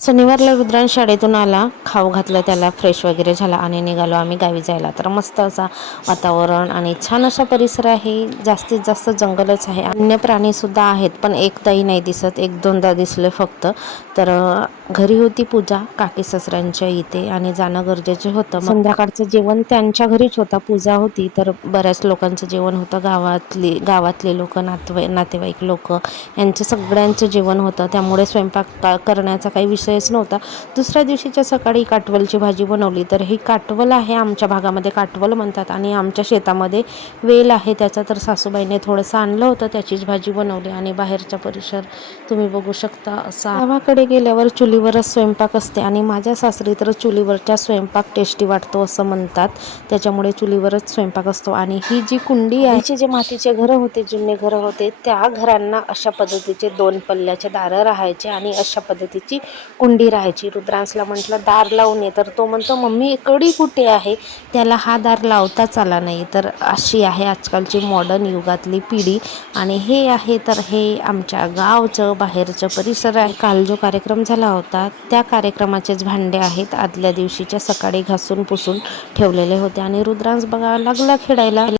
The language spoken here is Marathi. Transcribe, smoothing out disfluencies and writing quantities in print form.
शनिवारला रुद्रांश शाळेतून आला, खाऊ घातलं त्याला, फ्रेश वगैरे झाला आणि निघालो आम्ही गावी जायला. तर मस्त असा वातावरण आणि छान असा परिसर आहे. जास्तीत जास्त जंगलच आहे. अन्य प्राणीसुद्धा आहेत, पण एकदाही नाही दिसत, एक दोनदा दिसले फक्त. तर घरी होती पूजा काकी सासऱ्यांच्या इथे आणि जाणं गरजेचं होतं. संध्याकाळचं जेवण त्यांच्या घरीच होता, पूजा होती तर बऱ्याच लोकांचं जेवण होतं. गावातले लोक, नातेवाईक लोक यांचं सगळ्यांचं जेवण होतं. त्यामुळे स्वयंपाक करण्याचा काही विषयच नव्हता. दुसऱ्या दिवशीच्या सकाळी काटवलची भाजी बनवली. तर ही काटवल आहे, आमच्या भागामध्ये काटवल म्हणतात आणि आमच्या शेतामध्ये वेल आहे त्याचा. तर सासूबाईने थोडंसं आणलं होतं, त्याचीच भाजी बनवली. आणि बाहेरचा परिसर तुम्ही बघू शकता असा. गावाकडे गेल्यावर चुलीवरच स्वयंपाक असते आणि माझ्या सासरी तर चुलीवरचा स्वयंपाक टेस्टी वाटतो असं म्हणतात, त्याच्यामुळे चुलीवरच स्वयंपाक असतो. आणि ही जी कुंडी आहे, जे मातीचे घरं होते, जुने घरं होते, त्या घरांना अशा पद्धतीचे 2 पल्ल्याचे दारं राहायचे आणि अशा पद्धतीची कुंडी राहायची. रुद्रांशला म्हटलं दार लावून ये, तर तो म्हणतो मम्मी कडी कुठे आहे, त्याला हा दार लावताच आला नाही. तर अशी आहे आजकालची मॉडर्न युगातली पिढी. आणि हे आहे तर हे आमच्या गावचं बाहेरचं परिसर आहे. काल जो कार्यक्रम झाला होता त्या कार्यक्रमाचेच भांडे आहेत, आदल्या दिवशीच्या सकाळी घासून पुसून ठेवलेले होते. आणि रुद्रांश बघा लागला खेळायला.